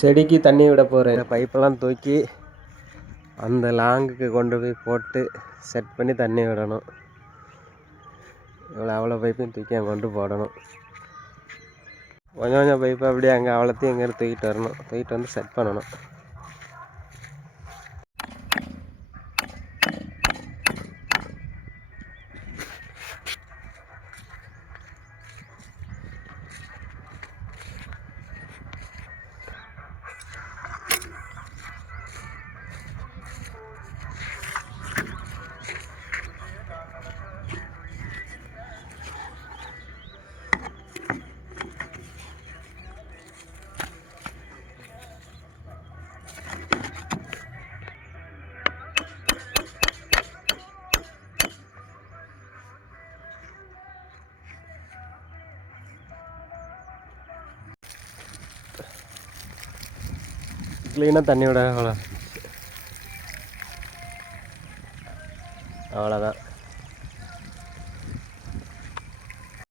செடிக்கு தண்ணி விட போகிறேன். பைப்பெல்லாம் தூக்கி அந்த லாங்குக்கு கொண்டு போய் போட்டு செட் பண்ணி தண்ணி விடணும். அவ்வளோ பைப்பையும் தூக்கி அங்கே கொண்டு போடணும். கொஞ்சம் கொஞ்சம் பைப்பை அப்படியே அங்கே அவ்வளோத்தையும் எங்கே தூக்கிட்டு வரணும். தூக்கிட்டு வந்து செட் பண்ணணும். க்ளீனாக தண்ணி விட அவ்வளோதான்.